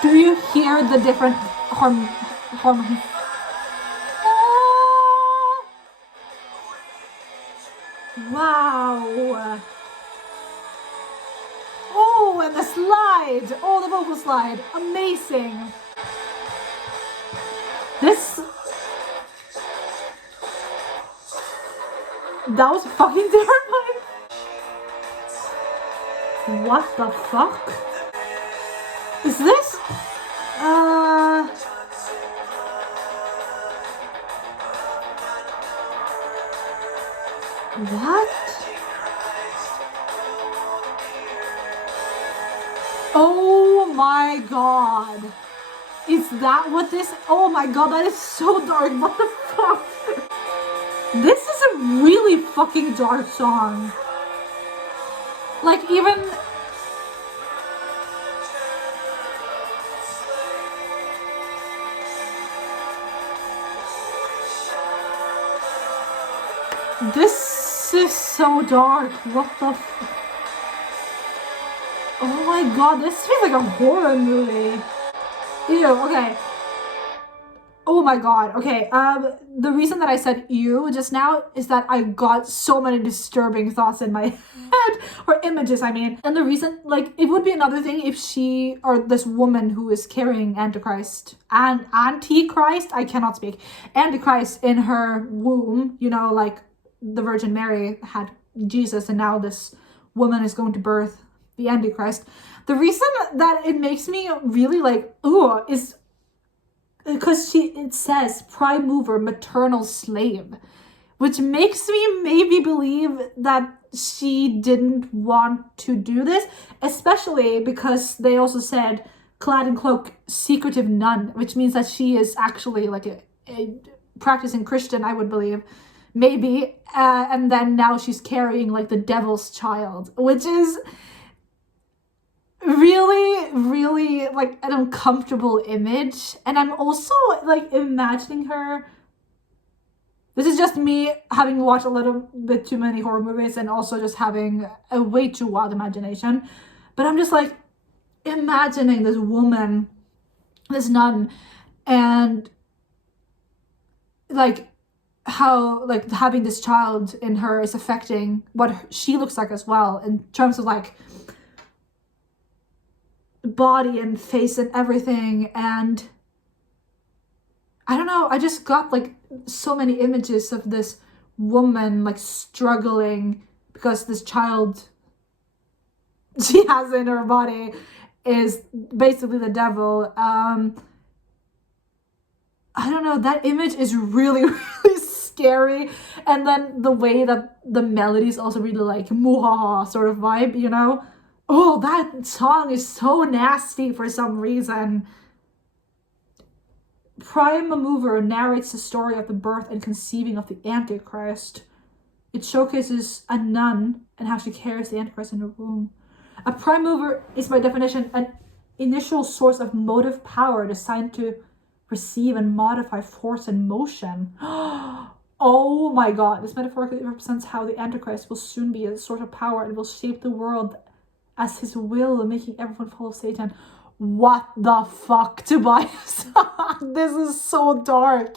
Do you hear the different harmony? Wow. Oh, and the slide. Oh, the vocal slide. Amazing. That was fucking terrifying. What the fuck? Is this? What? Oh my god. Is that what this? Oh my god, that is so dark. What the fuck? This is a really fucking dark song. Like, even... This is so dark. What the f... Oh my god, this feels like a horror movie. Ew, okay. Oh my god, okay. The reason that I said ew just now is that I got so many disturbing thoughts in my head, or images, I mean. And the reason, like, it would be another thing if she, or this woman who is carrying Antichrist, Antichrist, I cannot speak, Antichrist in her womb, you know, like the Virgin Mary had Jesus and now this woman is going to birth the Antichrist. The reason that it makes me really like, ooh, is because it says prime mover, maternal slave, which makes me maybe believe that she didn't want to do this, especially because they also said clad in cloak, secretive nun, which means that she is actually like a practicing Christian, I would believe, maybe, and then now she's carrying like the devil's child, which is really, really like an uncomfortable image. And I'm also like imagining her, this is just me having watched a little bit too many horror movies and also just having a way too wild imagination, but I'm just like imagining this woman, this nun, and like how like having this child in her is affecting what she looks like as well, in terms of like body and face and everything. And I don't know, I just got like so many images of this woman like struggling because this child she has in her body is basically the devil. I don't know, that image is really really scary. And then the way that the melody is also really like muhaha sort of vibe, you know. Oh, that song is so nasty for some reason. Prime Mover narrates the story of the birth and conceiving of the Antichrist. It showcases a nun and how she carries the Antichrist in her womb. A prime mover is by definition an initial source of motive power designed to receive and modify force and motion. Oh my god, this metaphorically represents how the Antichrist will soon be a source of power and will shape the world as his will, making everyone follow Satan. What the fuck, Tobias? This is so dark.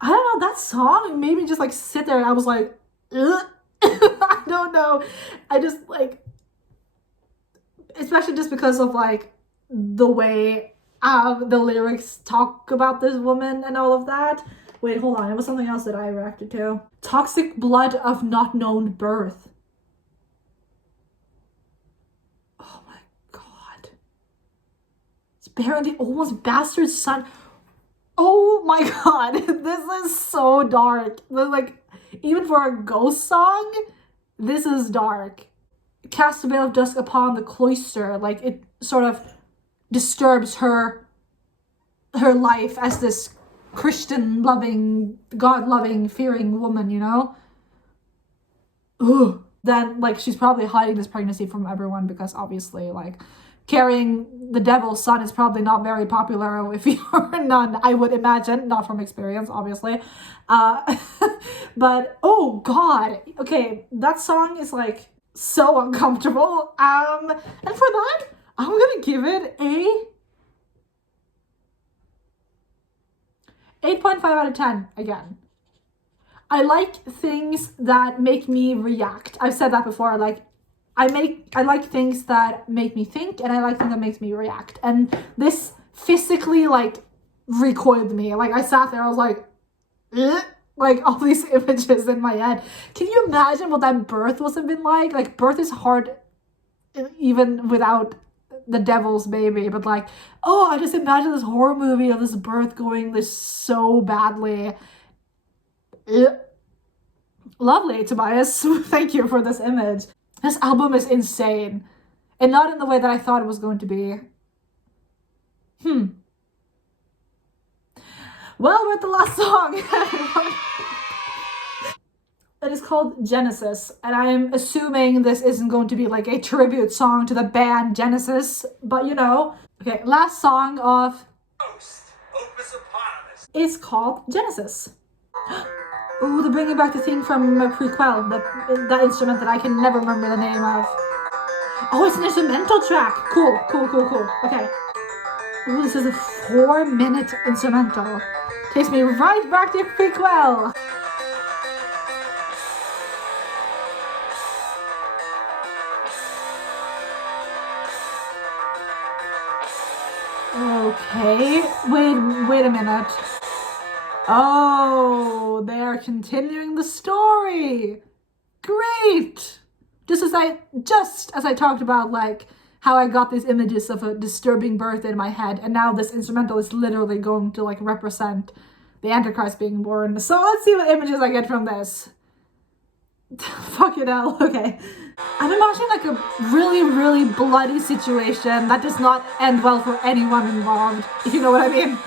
I don't know, that song made me just like sit there and I was like, ugh. I don't know. I just like, especially just because of like the way the lyrics talk about this woman and all of that. Wait, hold on. It was something else that I reacted to. Toxic blood of not known birth. Oh my god. It's bearing the almost bastard son. Oh my god. This is so dark. Like, even for a ghost song, this is dark. Cast a veil of dusk upon the cloister. Like, it sort of disturbs her life as this Christian loving, God loving, fearing woman, you know? Ugh. Then like she's probably hiding this pregnancy from everyone because obviously like carrying the devil's son is probably not very popular if you're a nun, I would imagine, not from experience obviously. But oh god, okay, that song is like so uncomfortable. And for that I'm gonna give it a 8.5 out of 10 again. I like things that make me react. I've said that before. Like, I like things that make me think, and I like things that makes me react. And this physically like recoiled me. Like I sat there, I was like, ugh! Like all these images in my head. Can you imagine what that birth must have been like? Like birth is hard, even without the devil's baby, but like, oh, I just imagine this horror movie of this birth going this so badly. Ugh. Lovely, Tobias. Thank you for this image. This album is insane, and not in the way that I thought it was going to be. Well, we're at the last song. It is called Genesis, and I am assuming this isn't going to be like a tribute song to the band Genesis, but you know. Okay, last song of Opus Eponymous. is called Genesis. Ooh, they're bringing back the theme from a prequel, that instrument that I can never remember the name of. Oh, it's an instrumental track. Cool. Okay. Ooh, this is a 4-minute instrumental. Takes me right back to prequel. Okay, wait a minute. Oh, they are continuing the story. Great. Just as I talked about like how I got these images of a disturbing birth in my head, and now this instrumental is literally going to like represent the Antichrist being born. So let's see what images I get from this. Fucking hell. Okay. I'm imagining like a really, really bloody situation that does not end well for anyone involved, if you know what I mean.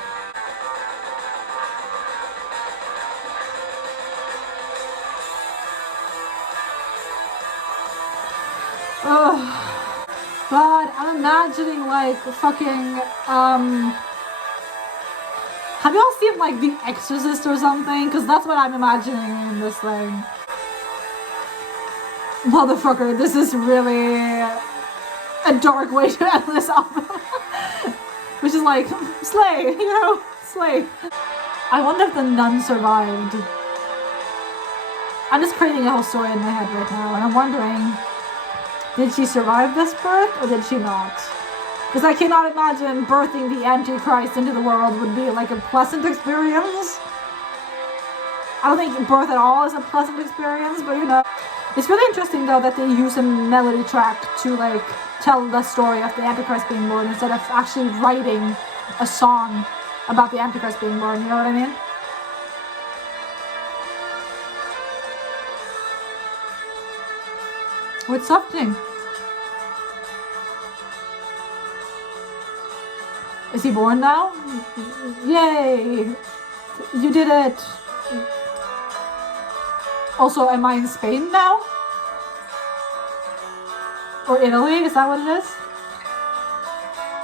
Oh, God, I'm imagining like fucking, have y'all seen like The Exorcist or something? Because that's what I'm imagining in this thing. Motherfucker, this is really a dark way to end this album. which is like, slay, you know, slay. I wonder if the nun survived. I'm just creating a whole story in my head right now, and I'm wondering, did she survive this birth or did she not? Because I cannot imagine birthing the Antichrist into the world would be like a pleasant experience. I don't think birth at all is a pleasant experience, but you know. It's really interesting though that they use a melody track to like tell the story of the Antichrist being born instead of actually writing a song about the Antichrist being born, you know what I mean? What's happening? Is he born now? Yay! You did it! Also, am I in Spain now? Or Italy? Is that what it is?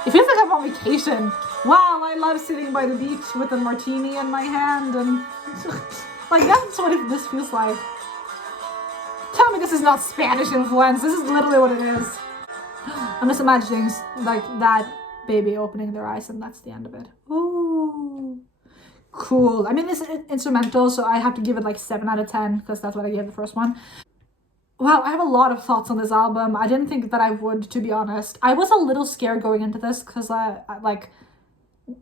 It feels like I'm on vacation. Wow, I love sitting by the beach with a martini in my hand and... like, that's what this feels like. Tell me this is not Spanish influence. This is literally what it is. I'm just imagining, like, that baby opening their eyes and that's the end of it. Ooh. Cool. I mean, it's instrumental, so I have to give it like 7 out of 10 because that's what I gave the first one. Wow, I have a lot of thoughts on this album. I didn't think that I would, to be honest. I was a little scared going into this because I like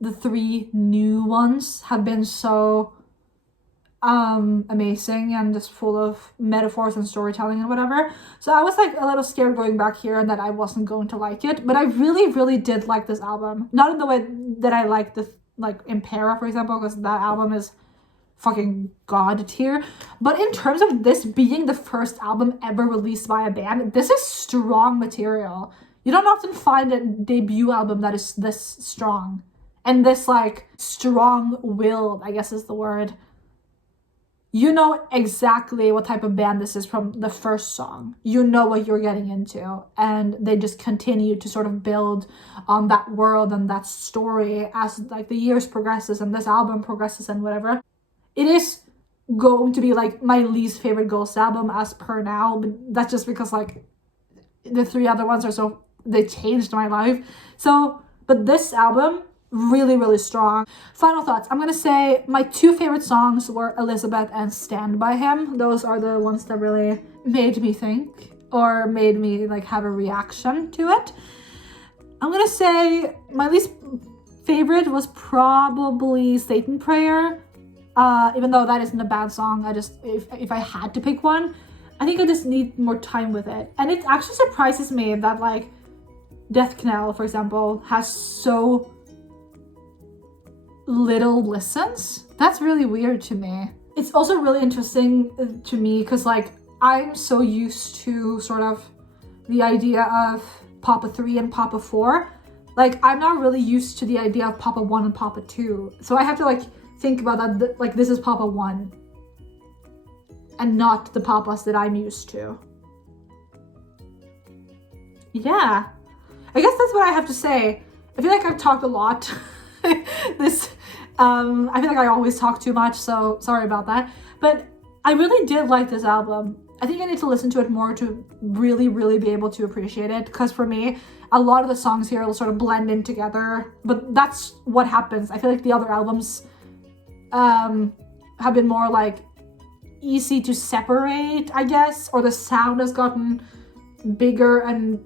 the 3 new ones have been so amazing and just full of metaphors and storytelling and whatever. So I was like a little scared going back here and that I wasn't going to like it. But I really, really did like this album. Not in the way that I like the like Impera, for example, because that album is fucking god tier. But in terms of this being the first album ever released by a band, this is strong material. You don't often find a debut album that is this strong. And this like strong-willed, I guess is the word. You know exactly what type of band this is from the first song. You know what you're getting into. And they just continue to sort of build on that world and that story as like the years progresses and this album progresses and whatever. It is going to be like my least favorite Ghost album as per now. But that's just because like the 3 other ones are so, they changed my life. So, but this album, really, really strong. Final thoughts. I'm gonna say my 2 favorite songs were Elizabeth and Stand By Him. Those are the ones that really made me think or made me like have a reaction to it. I'm gonna say my least favorite was probably Satan Prayer. Even though that isn't a bad song, I just, if I had to pick one, I think I just need more time with it. And it actually surprises me that like Death Knell, for example, has so little listens. That's really weird to me. It's also really interesting to me because like I'm so used to sort of the idea of Papa 3 and Papa 4. Like I'm not really used to the idea of Papa 1 and Papa 2. So I have to like think about that, like this is Papa 1 and not the Papas that I'm used to. Yeah, I guess that's what I have to say. I feel like I've talked a lot. I feel like I always talk too much, so sorry about that. But I really did like this album. I think I need to listen to it more to really, really be able to appreciate it. Because for me, a lot of the songs here will sort of blend in together. But that's what happens. I feel like the other albums have been more like easy to separate, I guess. Or the sound has gotten bigger and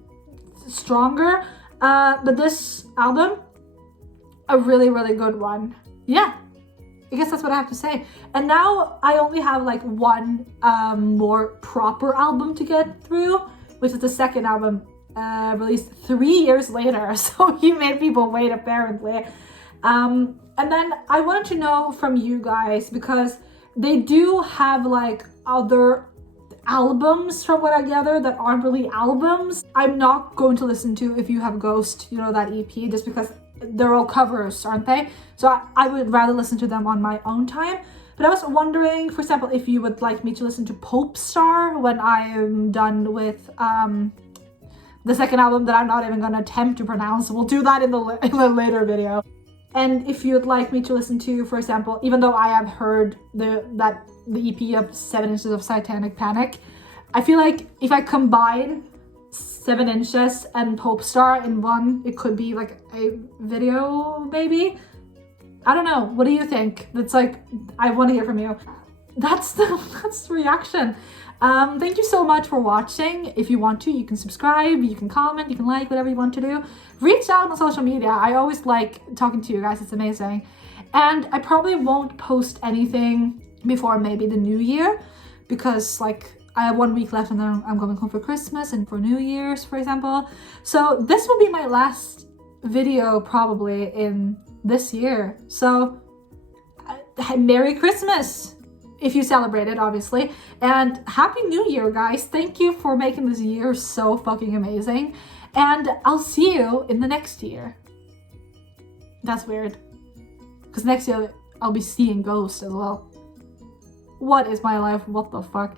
stronger. But this album, a really, really good one. Yeah, I guess that's what I have to say. And now I only have like one more proper album to get through, which is the second album released 3 years later. So you made people wait apparently. And then I wanted to know from you guys, because they do have like other albums from what I gather that aren't really albums. I'm not going to listen to If You Have Ghost, you know, that EP, just because they're all covers, aren't they? So I would rather listen to them on my own time. But I was wondering, for example, if you would like me to listen to Pope Star when I am done with the second album that I'm not even going to attempt to pronounce. We'll do that in the later video. And if you'd like me to listen to, for example, even though I have heard the EP of 7 Inches of Satanic Panic, I feel like if I combine 7 inches and Pope Star in one. It could be like a video, maybe. I don't know. What do you think? That's like, I want to hear from you. That's the reaction. Thank you so much for watching. If you want to, you can subscribe, you can comment, you can like, whatever you want to do. Reach out on social media. I always like talking to you guys. It's amazing. And I probably won't post anything before maybe the new year, because like I have 1 week left and then I'm going home for Christmas and for New Year's, for example. So this will be my last video probably in this year. So Merry Christmas if you celebrate it, obviously, and Happy New Year, guys. Thank you for making this year so fucking amazing, and I'll see you in the next year. That's weird, because next year I'll be seeing ghosts as well. What is my life? What the fuck?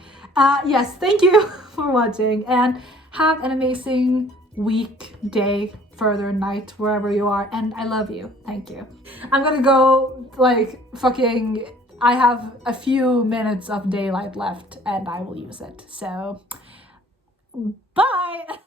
Yes, thank you for watching, and have an amazing week, day, further night, wherever you are, and I love you. Thank you. I'm gonna go like fucking, I have a few minutes of daylight left and I will use it. So, bye!